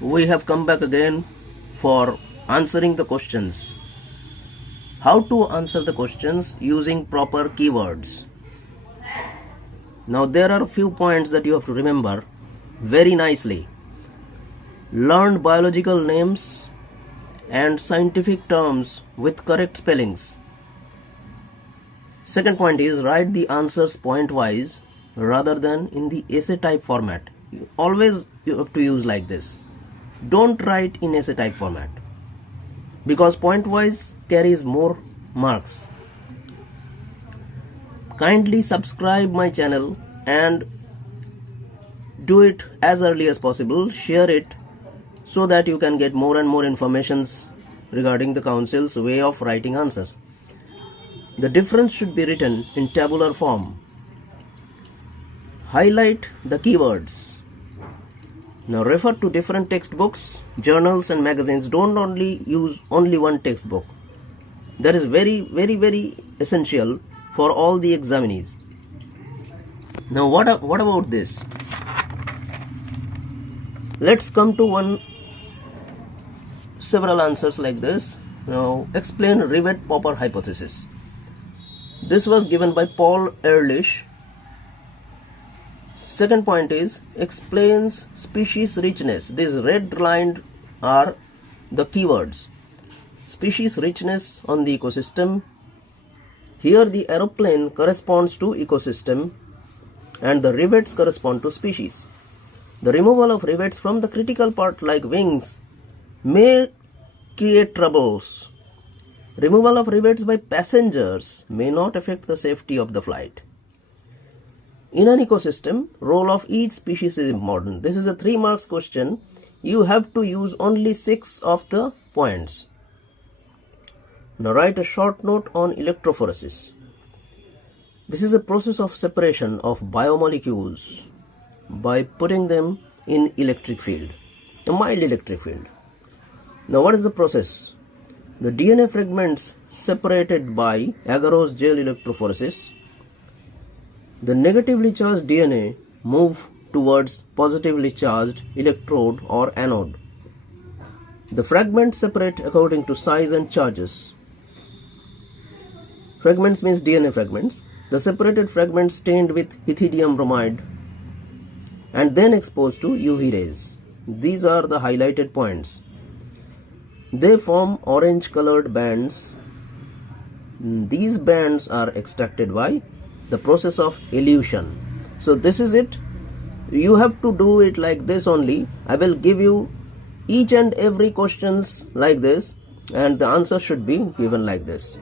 we have come back again for answering the questions. How to answer the questions using proper keywords. Now there are a few points that you have to remember very nicely. Learn biological names and scientific terms with correct spellings. Second point is write the answers point-wise rather than in the essay type format. Always you have to use like this. Don't write in essay type format because point-wise carries more marks. Kindly subscribe my channel and do it as early as possible. Share it so that you can get more and more informations regarding the council's way of writing answers. The difference should be written in tabular form. Highlight the keywords. Now refer to different textbooks, journals and magazines. Don't only use only one textbook. That is very essential for all the examinees. Now what about this? Let's come to several answers like this. Now explain Rivet-Popper hypothesis. This was given by Paul Ehrlich. Second point is explains species richness. These red lined are the keywords. Species richness on the ecosystem. Here the aeroplane corresponds to ecosystem and the rivets correspond to species. The removal of rivets from the critical part like wings may create troubles. Removal of rivets by passengers may not affect the safety of the flight. In an ecosystem, role of each species is important. This is a 3 marks question. You have to use only 6 of the points. Now write a short note on electrophoresis. This is a process of separation of biomolecules by putting them in electric field, a mild electric field. Now what is the process? The DNA fragments separated by agarose gel electrophoresis. The negatively charged DNA move towards positively charged electrode or anode. The fragments separate according to size and charges. Fragments means DNA fragments. The separated fragments stained with ethidium bromide and then exposed to UV rays. These are the highlighted points. They form orange colored bands. These bands are extracted by the process of elution. So this is it. You have to do it like this only. I will give you each and every questions like this and the answer should be given like this.